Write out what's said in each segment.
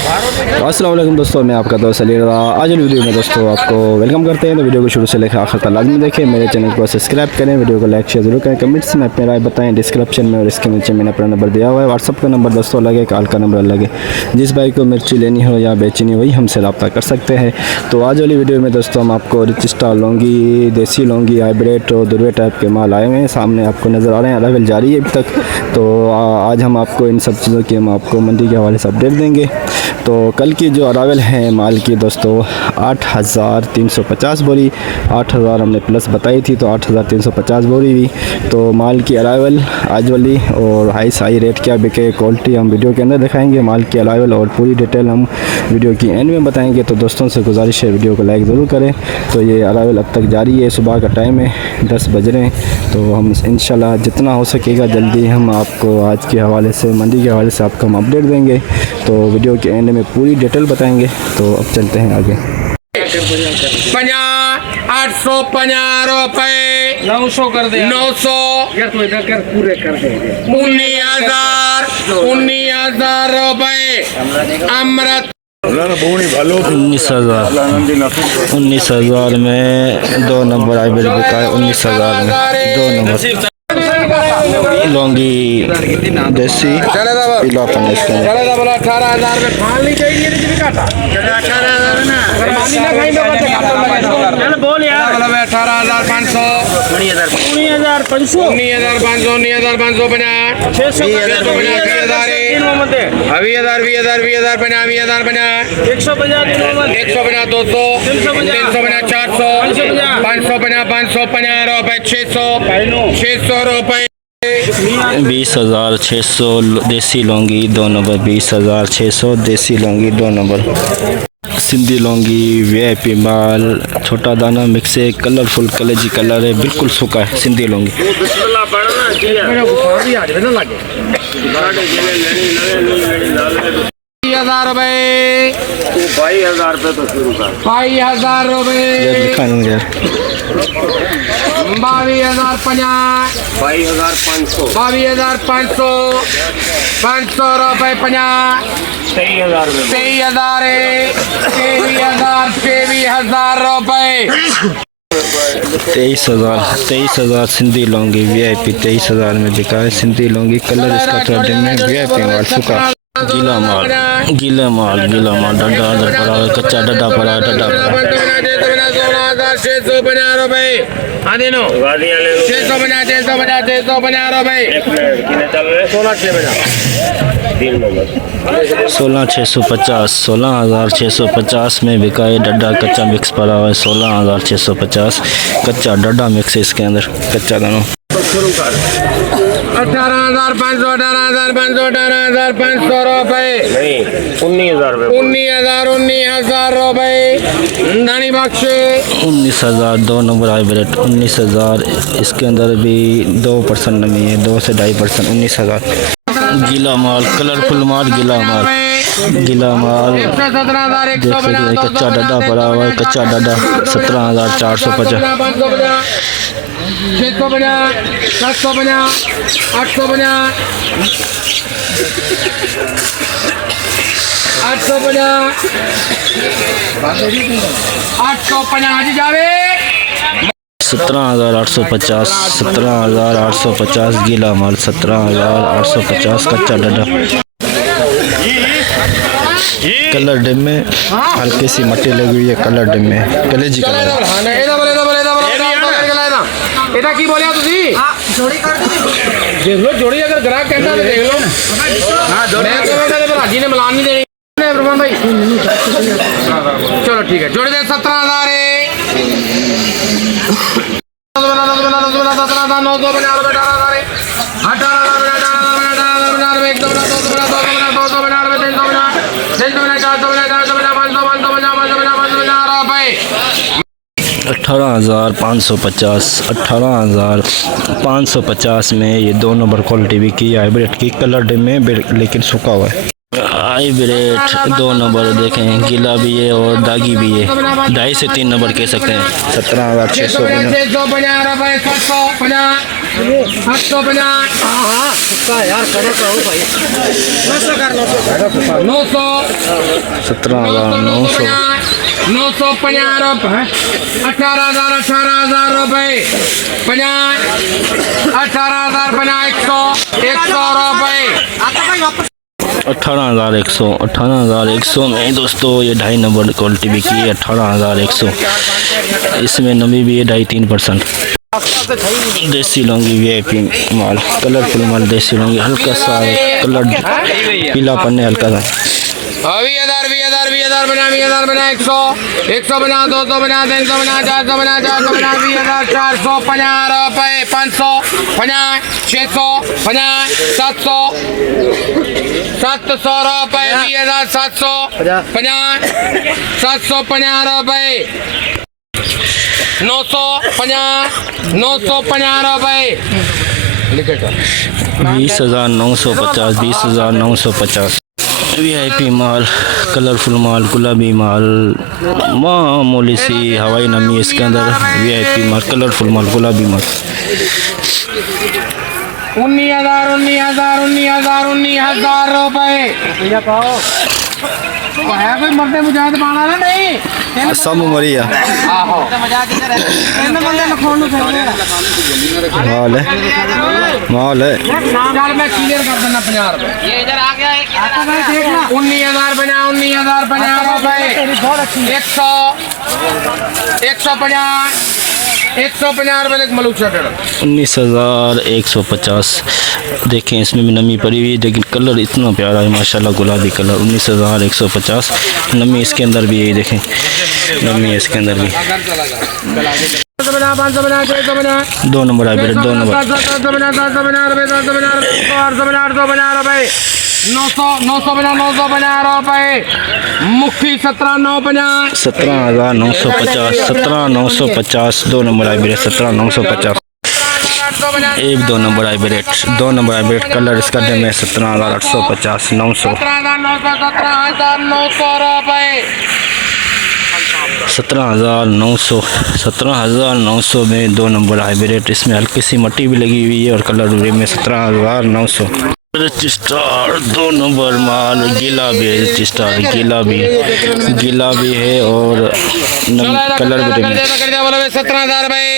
अस्सलाम वालेकुम दोस्तों, मैं आपका दोस्त अली रज़ा। आज वीडियो में दोस्तों आपको वेलकम करते हैं। तो वीडियो को शुरू से लेकर आखिर तक लाजमी देखें। मेरे चैनल को सब्सक्राइब करें, वीडियो को लाइक शेयर जरूर करें, कमेंट्स में अपनी राय बताएं। डिस्क्रिप्शन में और इसके नीचे मैंने अपना नंबर दिया हुआ है। व्हाट्सअप का नंबर दोस्तों अलग है, कॉल का नंबर अलग है। जिस भाई को मिर्ची लेनी हो या बेचनी हो वही हमसे रब्ता कर सकते हैं। तो आज वाली वीडियो में दोस्तों हम आपको रिच स्टार लौंगी, देसी लौंगी, हाइब्रिड और दुर्वे टाइप के माल आए हुए हैं। सामने आपको नज़र आ रहे हैं, अरावल जारी है अभी तक। तो आज हम आपको इन सब चीज़ों की हम आपको मंडी के हवाले से अपडेट देंगे। तो कल की जो अरावल है माल की दोस्तों 8,350 बोरी, 8,000 हमने प्लस बताई थी, तो 8,350 बोरी हुई। तो माल की अरावल आज वाली और हाई रेट क्या बिके, क्वालिटी हम वीडियो के अंदर दिखाएंगे। माल की अरावल और पूरी डिटेल हम वीडियो की एंड में बताएंगे। तो दोस्तों से गुजारिश है वीडियो को लाइक ज़रूर करें। तो ये अरावल अब तक जारी है, सुबह का टाइम है, 10 बज रहे हैं। तो हम इंशाल्लाह जितना हो सकेगा जल्दी हम आपको आज के हवाले से, मंडी के हवाले से आपको हम अपडेट देंगे। तो वीडियो के एंड में पूरी डिटेल बताएंगे। तो अब चलते हैं आगे। 850 रुपए 900 कर दे 900 यार, तो इधर कर पूरे कर दे। 19,000 रुपए अमृत 19,000 में 2 नंबर हाइब्रिड बिका है। 19,000 में 2 नंबर लौंगी देसी पीलापन है इसके अंदर। 18,000 में खान ली चाहिए, 18,000 ना बोल यार। 18,500 19,500 19,500 50 650 रुपए 20,600 देसी लौंगी 2 नंबर। 20,600 देसी लौंगी 2 नंबर। सिंधी लौंगी VIP माल, छोटा दाना मिक्स है, कलरफुल कलेजी कलर है, बिल्कुल सूखा है सिंधी लौंगी। 20,000 रुपए 22,000 रुपए तो शुरू कर। 22,000 रुपए 22,050 22,500 22,500 500 रुपए 50 23,000 रुपए 23,000 रुपए 23,000 सिंधी लौंगी VIP 23,000 में बिका है। सिंधी लौंगी कलर इसका थोड़ा डिम है। VIP माल सूखा गीला माल डड्डा पड़ा है, कच्चा डड्डा पड़ा है, डड्डा पड़ा है। 16,650 रुपए 16,650 में बिका है। डड्डा कच्चा मिक्स पड़ा हुआ है। 16,650 कच्चा डड्डा मिक्स है इसके अंदर, कच्चा दाना। 18,500 रुपए 19,000 रुपए धनी बख्श 19,000 2 नंबर हाइब्रिड 19,000। इसके अंदर भी 2% नमी है, 2 से 2.5%। 19,000 गीला माल, कलरफुल माल, गीला माल देख सकते हैं। कच्चा डड्डा पड़ा हुआ है, कच्चा डड्डा 17,450 650 750 850 850 जी जावे 17,850 17,850 गीला माल 17,850 कच्चा डड्डा। कलर डिम में हल्की सी मट्टी लगी हुई है, कलर डिम में कलेजी कलर। ਇਹਦਾ ਕੀ ਬੋਲਿਆ ਤੁਸੀਂ? ਜੋੜੀ ਕਰ ਦੇਖ ਲਓ, ਜੋੜੀ ਅਗਰ ਗ੍ਰਾਹਕ ਕਹਿੰਦਾ ਤਾਂ ਦੇਖ ਲਓ। ਹਾਂ ਜੋੜੀ ਮੈਂ ਕਹਿੰਦਾ ਤੇ ਭਰਾਜੀ ਨੇ ਮਿਲਾਨ ਨਹੀਂ ਦੇਣੀ ਰਮਨ ਭਾਈ। ਚਲੋ ਠੀਕ ਹੈ, ਜੋੜੀ ਦੇ 17,000 ਏ 18,550 में ये 2 नंबर क्वालिटी भी की हाइब्रिड की, कलर डिम में लेकिन सूखा हुआ है। हाइब्रिड 2 नंबर देखें, गीला भी है और दागी भी है, 2.5 से 3 नंबर कह सकते हैं। 17,650 850 यार करे तो भाई 900 17,900 950 रुपए 18,000 रुपए 50 18,000 100 रुपए 18,100 में दोस्तों ये 2.5 नंबर क्वालिटी बिकी है 18,100। इसमें नमी भी है 2.5-3%। देसी लौंगी VIP माल, कलरफुल माल देसी लौंगी, हल्का सा कलर पीला पन्ने हल्का सा। 20,000 बना 100 150 250 350 450 450 रुपए 550 650 700 रुपए 20,750 750 रुपए 950 रुपए 20,950 20,950। VIP माल, कलरफुल माल, गुलाबी माल, मामूली सी हवाई नमी है इसके अंदर। VIP माल, कलरफुल माल, गुलाबी माल। 19,000 रुपए है कोई मर्दे मुजाहिद पाना ना नहीं सब मरिया माल है, माल है। चल मैं क्लियर कर देना 50 रुपए ये इधर आ गया 19,050 रुपए 150 रुपए एक मलूक शर्ट 19,150। देखें इसमें भी नमी पड़ी हुई है लेकिन कलर इतना प्यारा है माशाल्लाह, गुलाबी कलर। 19,150 नमी इसके अंदर भी है, देखें नमी है इसके अंदर भी। 2 नंबर है बेटे, 2 नंबर 950 रुपए मुट्ठी 17,950 17,950 17,950। 2 नंबर है बेटे, 17,950। 1-2 नंबर है बेटे, 2 नंबर है बेटे। कलर इसका डे में 17,850 900 17,900 17,900 में 2 नंबर हाइब्रिड। इसमें हल्की सी मट्टी भी लगी हुई है और कलर में 17,900। रजिस्टार 2 नंबर माल, गीला भी है, रजिस्टार गीला भी है और कलर भी 17,000 रुपए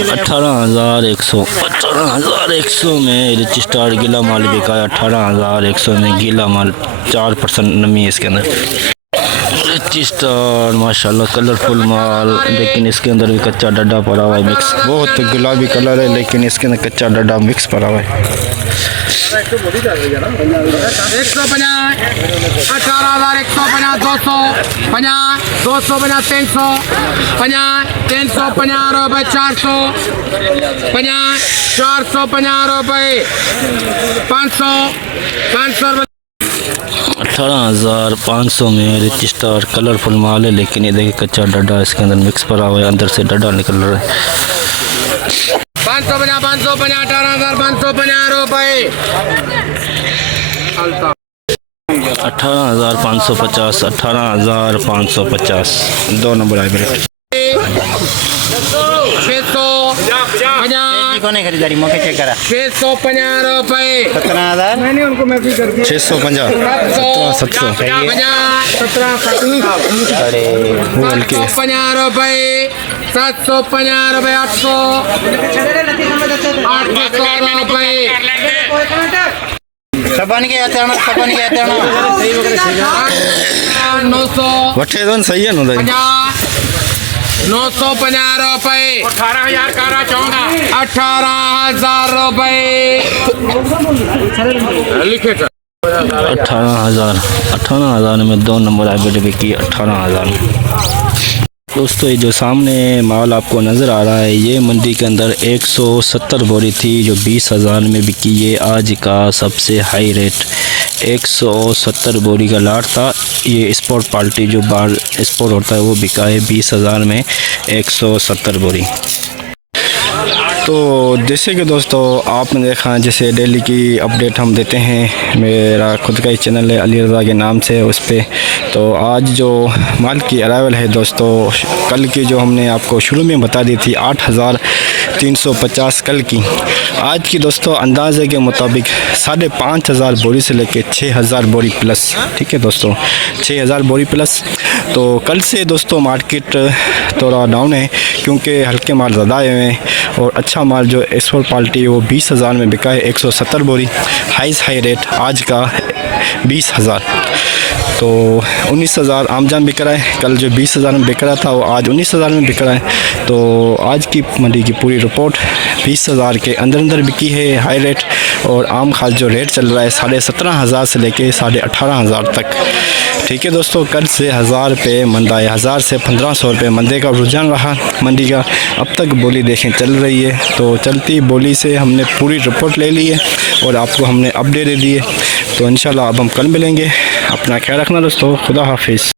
18,100 में रजिस्टार गीला माल बिका है। 18,100 में गीला माल, 4% नमी है इसके अंदर। रजिस्टार माशाल्लाह कलरफुल माल, लेकिन इसके अंदर भी कच्चा डड्डा पड़ा हुआ है मिक्स। बहुत गुलाबी कलर है लेकिन इसके अंदर कच्चा डड्डा मिक्स पड़ा हुआ है। 150 18,150 250 350 350 रुपए 450 रुपए 500 रुपए 18,500 में रजिस्टार कलरफुल माल है लेकिन ये देखिए कच्चा डड्डा इसके अंदर मिक्स पड़ा हुआ है, अंदर से डड्डा निकल रहा है। 550 18,550 रुपए 18,550 18,550। 2 नंबर हाइब्रिड 650 कौन है खरीदारी मौके चेक करा 650 रुपए 17,000 मैंने उनको मैसेज कर दिया 650 1700 अरे 750 रुपए 750 रुपए 800 रुपए सबन के आते हैं 900 वठे तो सही है ना 950 रुपए 18,000 कारा चाहूंगा 18,000 रुपए लिखे 18,000 में 2 नंबर हाइब्रिड बिकी 18,000। दोस्तों ये जो सामने माल आपको नज़र आ रहा है ये मंडी के अंदर 170 बोरी थी जो 20,000 में बिकी। ये आज का सबसे हाई रेट 170 बोरी का लाट था। ये स्पोर्ट पार्टी जो बाहर स्पोर्ट होता है वो बिका है 20,000 में 170 बोरी। तो जैसे कि दोस्तों आपने देखा, जैसे डेली की अपडेट हम देते हैं, मेरा खुद का ही चैनल है अली रज़ा के नाम से उस पर। तो आज जो माल की अराइवल है दोस्तों, कल की जो हमने आपको शुरू में बता दी थी 8,350 कल की, आज की दोस्तों अंदाज़े के मुताबिक 5,500 बोरी से लेके 6,000 बोरी प्लस। ठीक है दोस्तों, 6,000 बोरी प्लस। तो कल से दोस्तों मार्केट थोड़ा डाउन है क्योंकि हल्के माल ज़्यादा आए हुए हैं और अच्छा माल जो एक्सपोर्ट पार्टी वो 20,000 में बिका है 170 बोरी। हाई रेट आज का 20,000। तो 19,000 आमजान बिक रहा है। कल जो 20,000 में बिक रहा था वो आज 19,000 में बिक रहा है। तो आज की मंडी की पूरी रिपोर्ट 20,000 के अंदर बिकी है हाई रेट। और आम खास जो रेट चल रहा है 17,500 से लेके 18,500 तक। ठीक है दोस्तों, कल से 1,000 रुपये मंदा है, 1,000 से 1,500 रुपये मंदे का रुझान रहा मंडी का। अब तक बोली देखें चल रही है, तो चलती बोली से हमने पूरी रिपोर्ट ले ली है और आपको हमने अपडेट दे दी है। तो इंशाल्लाह अब हम कल मिलेंगे। अपना ख्याल रखना दोस्तों, खुदा हाफिज़।